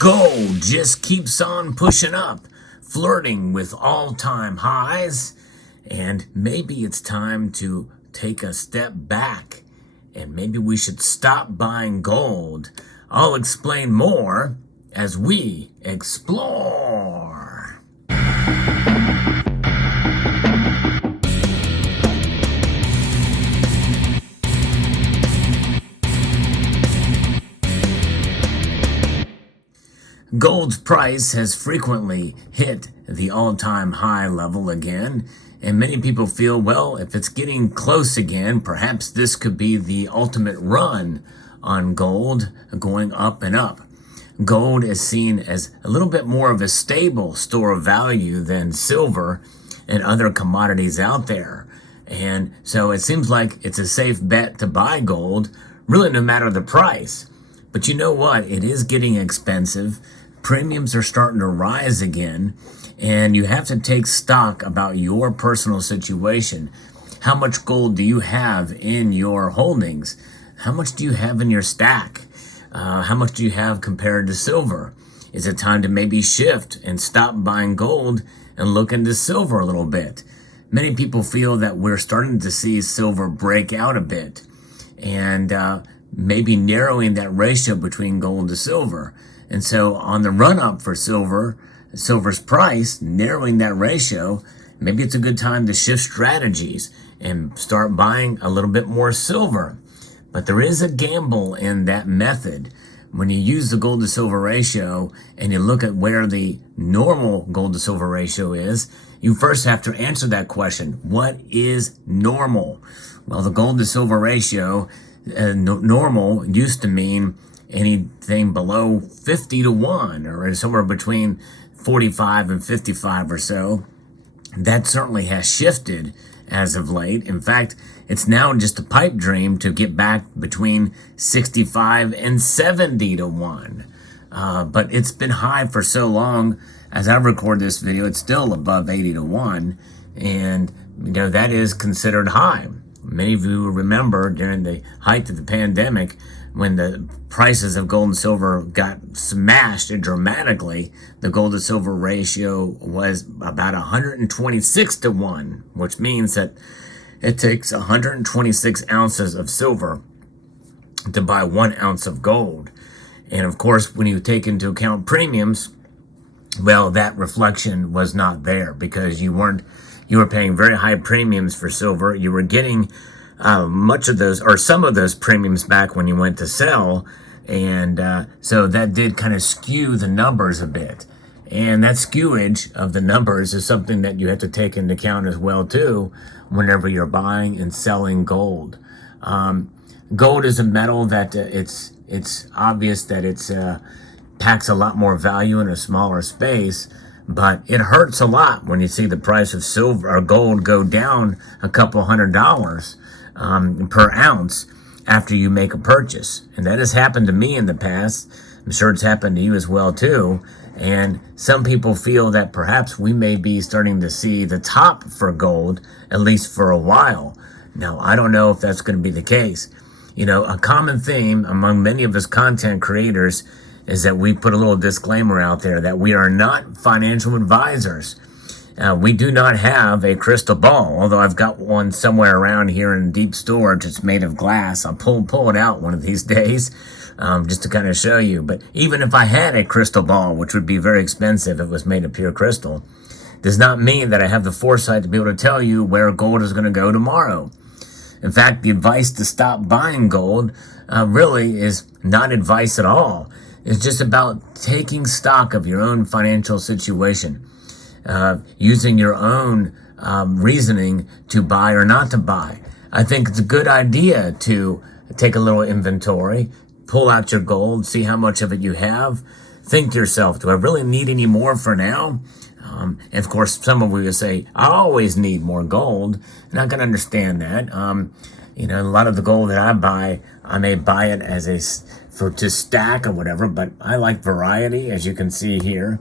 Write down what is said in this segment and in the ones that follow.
Gold just keeps on pushing up, flirting with all-time highs, and maybe it's time to take a step back, and maybe we should stop buying gold. I'll explain more as we explore. Gold's price has frequently hit the all-time high level again, and many people feel, well, if it's getting close again, perhaps this could be the ultimate run on gold going up and up. Gold is seen as a little bit more of a stable store of value than silver and other commodities out there. And so it seems like it's a safe bet to buy gold, really no matter the price. But you know what? It is getting expensive. Premiums are starting to rise again, and you have to take stock about your personal situation. How much gold do you have in your holdings? How much do you have in your stack? How much do you have compared to silver? Is it time to maybe shift and stop buying gold and look into silver a little bit? Many people feel that we're starting to see silver break out a bit, and maybe narrowing that ratio between gold to silver. And so on the run up for silver's price, narrowing that ratio, maybe it's a good time to shift strategies and start buying a little bit more silver. But there is a gamble in that method. When you use the gold to silver ratio and you look at where the normal gold to silver ratio is, you first have to answer that question. What is normal? Well, the gold to silver ratio, normal used to mean anything below 50 to 1 or somewhere between 45 and 55 or so. That certainly has shifted as of late. In fact, it's now just a pipe dream to get back between 65 and 70 to 1. But it's been high for so long. As I record this video, it's still above 80 to 1. And, that is considered high. Many of you remember during the height of the pandemic, when the prices of gold and silver got smashed dramatically, the gold to silver ratio was about 126 to 1, which means that it takes 126 ounces of silver to buy 1 ounce of gold. And of course, when you take into account premiums, well, that reflection was not there because you were paying very high premiums for silver. You were getting much of those or some of those premiums back when you went to sell. And so that did kind of skew the numbers a bit. And that skewage of the numbers is something that you have to take into account as well, too, whenever you're buying and selling gold. Gold is a metal that it's obvious that it's packs a lot more value in a smaller space. But it hurts a lot when you see the price of silver or gold go down a couple $100 per ounce after you make a purchase. And that has happened to me in the past. I'm sure it's happened to you as well too. And some people feel that perhaps we may be starting to see the top for gold, at least for a while. Now, I don't know if that's going to be the case. A common theme among many of us content creators is that we put a little disclaimer out there that we are not financial advisors. We do not have a crystal ball, although I've got one somewhere around here in deep storage. It's made of glass. I'll pull it out one of these days just to kind of show you. But even if I had a crystal ball, which would be very expensive if it was made of pure crystal, does not mean that I have the foresight to be able to tell you where gold is going to go tomorrow. In fact, the advice to stop buying gold really is not advice at all. It's just about taking stock of your own financial situation, using your own reasoning to buy or not to buy. I think it's a good idea to take a little inventory, pull out your gold, see how much of it you have. Think to yourself, do I really need any more for now? And of course, some of you will say, I always need more gold. And I can understand that. A lot of the gold that I buy, I may buy it as to stack or whatever, but I like variety, as you can see here.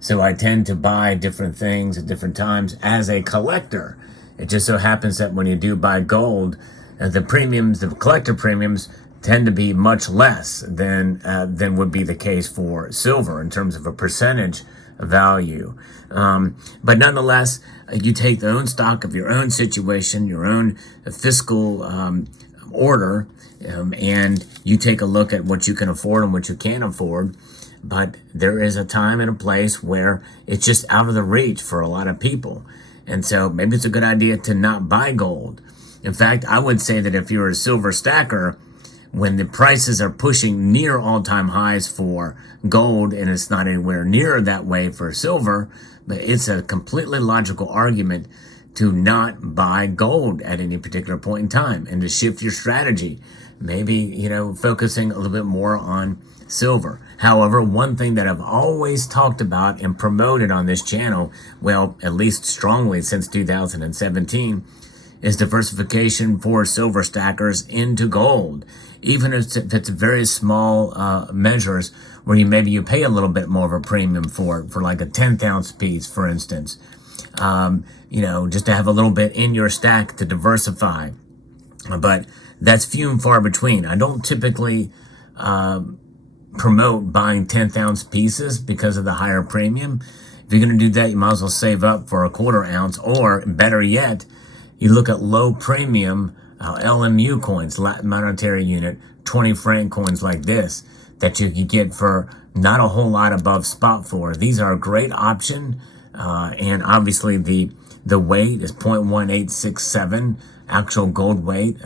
So I tend to buy different things at different times as a collector. It just so happens that when you do buy gold, the collector premiums tend to be much less than would be the case for silver in terms of a percentage value. But nonetheless, you take the own stock of your own situation, your own fiscal order, and you take a look at what you can afford and what you can't afford. But there is a time and a place where it's just out of the reach for a lot of people. And so maybe it's a good idea to not buy gold. In fact, I would say that if you're a silver stacker, when the prices are pushing near all-time highs for gold, and it's not anywhere near that way for silver, but it's a completely logical argument to not buy gold at any particular point in time and to shift your strategy. Maybe, focusing a little bit more on silver. However, one thing that I've always talked about and promoted on this channel, well, at least strongly since 2017, is diversification for silver stackers into gold. Even if it's very small measures where you pay a little bit more of a premium for like a 10th ounce piece, for instance. Just to have a little bit in your stack to diversify. But that's few and far between. I don't typically promote buying 10th ounce pieces because of the higher premium. If you're going to do that, you might as well save up for a quarter ounce, or better yet, you look at low premium LMU coins, Latin monetary unit, 20 franc coins like this, that you can get for not a whole lot above spot for. These are a great option. And obviously the weight is 0.1867 actual gold weight,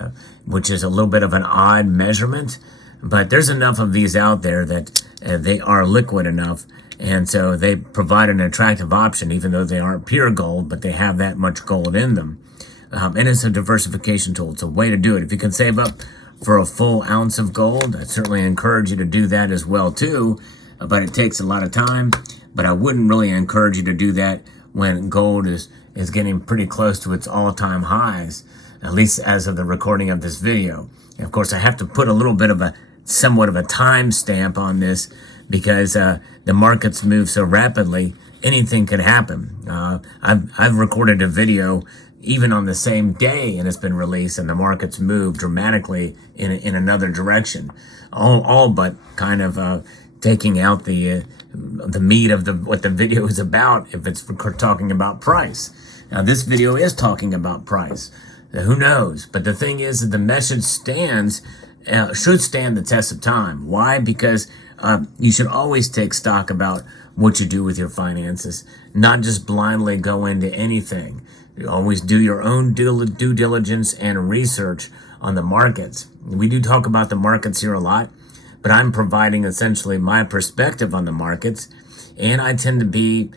which is a little bit of an odd measurement. But there's enough of these out there that they are liquid enough. And so they provide an attractive option, even though they aren't pure gold, but they have that much gold in them. And it's a diversification tool. It's a way to do it. If you can save up for a full ounce of gold, I certainly encourage you to do that as well too. But it takes a lot of time. But I wouldn't really encourage you to do that when gold is getting pretty close to its all-time highs, at least as of the recording of this video. And of course, I have to put a little bit of somewhat of a time stamp on this because the markets move so rapidly, anything could happen. I've recorded a video even on the same day and it's been released, and the markets move dramatically in another direction. All but kind of taking out the meat of what the video is about if it's talking about price. Now, this video is talking about price. Who knows? But the thing is that the message should stand the test of time. Why? Because you should always take stock about what you do with your finances, not just blindly go into anything. You always do your own due diligence and research on the markets. We do talk about the markets here a lot, but I'm providing essentially my perspective on the markets, and I tend to be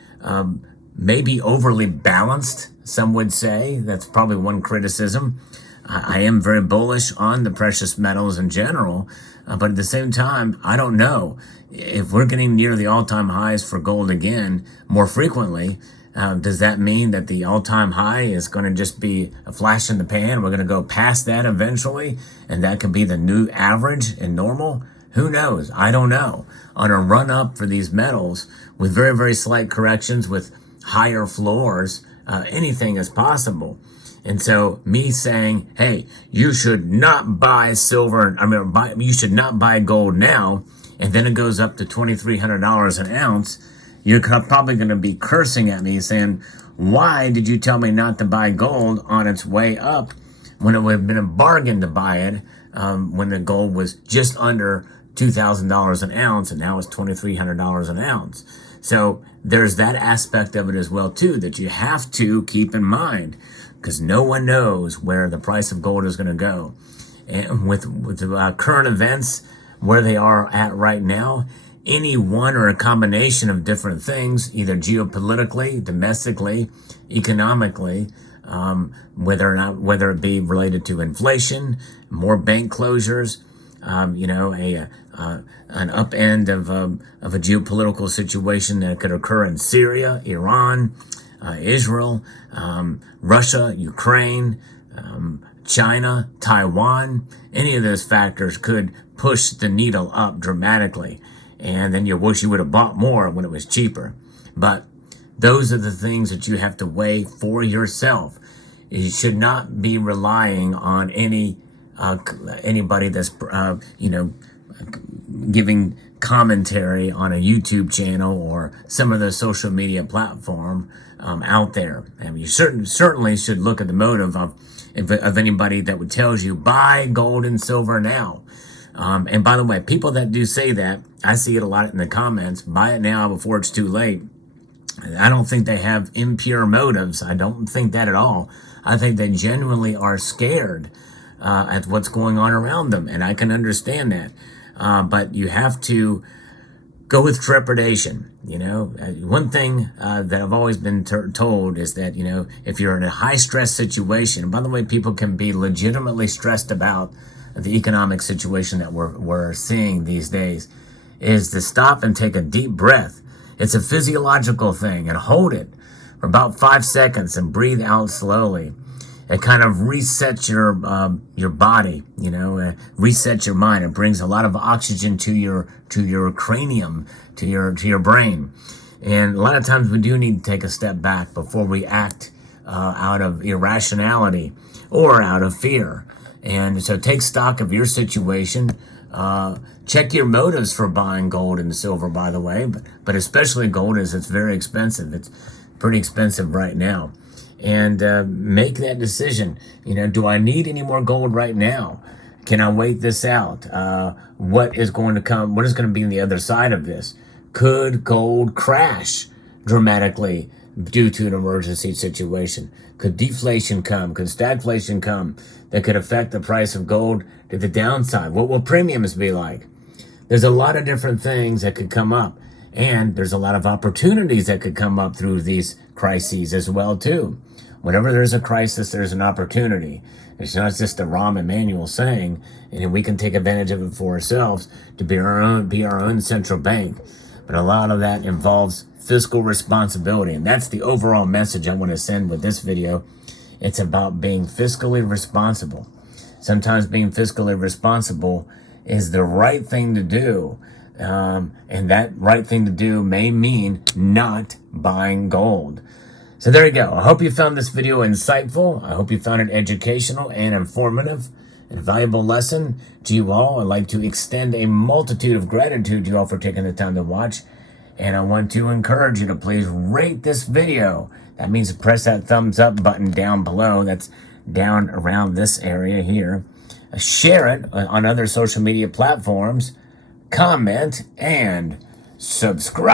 maybe overly balanced, some would say. That's probably one criticism. I am very bullish on the precious metals in general, but at the same time, I don't know. If we're getting near the all-time highs for gold again more frequently, does that mean that the all-time high is going to just be a flash in the pan? We're going to go past that eventually, and that could be the new average and normal? Who knows? I don't know. On a run-up for these metals, with very, very slight corrections, with higher floors, anything is possible. And so me saying, hey, you should not buy you should not buy gold now, and then it goes up to $2,300 an ounce, you're probably going to be cursing at me saying, why did you tell me not to buy gold on its way up when it would have been a bargain to buy it when the gold was just under $2,000 an ounce, and now it's $2,300 an ounce. So there's that aspect of it as well too that you have to keep in mind, because no one knows where the price of gold is going to go. And with the current events where they are at right now, any one or a combination of different things, either geopolitically, domestically, economically, whether it be related to inflation, more bank closures, an upend of a geopolitical situation that could occur in Syria, Iran, Israel, Russia, Ukraine, China, Taiwan. Any of those factors could push the needle up dramatically. And then you wish you would have bought more when it was cheaper. But those are the things that you have to weigh for yourself. You should not be relying on any anybody that's giving commentary on a YouTube channel or some of the social media platform out there. And you certainly should look at the motive of anybody that would tells you buy gold and silver now. And by the way, people that do say that, I see it a lot in the comments, buy it now before it's too late. I don't think they have impure motives. I don't think that at all. I think they genuinely are scared at what's going on around them, and I can understand that. But you have to go with trepidation. One thing that I've always been told is that, if you're in a high stress situation, and by the way, people can be legitimately stressed about the economic situation that we're seeing these days, is to stop and take a deep breath. It's a physiological thing, and hold it for about 5 seconds and breathe out slowly. It kind of resets your body, resets your mind. It brings a lot of oxygen to your cranium, to your brain. And a lot of times we do need to take a step back before we act out of irrationality or out of fear. And so take stock of your situation. Check your motives for buying gold and silver, by the way, but especially gold, as it's very expensive. It's pretty expensive right now. And make that decision. Do I need any more gold right now? Can I wait this out? What is going to come? What is going to be on the other side of this? Could gold crash dramatically due to an emergency situation? Could deflation come? Could stagflation come that could affect the price of gold to the downside? What will premiums be like? There's a lot of different things that could come up, and there's a lot of opportunities that could come up through these crises as well too. Whenever there's a crisis, there's an opportunity. It's not just a Rahm Emanuel saying, and we can take advantage of it for ourselves to be our own central bank. But a lot of that involves fiscal responsibility, and that's the overall message I want to send with this video. It's about being fiscally responsible. Sometimes being fiscally responsible is the right thing to do, and that right thing to do may mean not buying gold. So there you go. I hope you found this video insightful. I hope you found it educational and informative and valuable lesson to you all. I'd like to extend a multitude of gratitude to you all for taking the time to watch. And I want to encourage you to please rate this video. That means press that thumbs up button down below. That's down around this area here. Share it on other social media platforms. Comment and subscribe.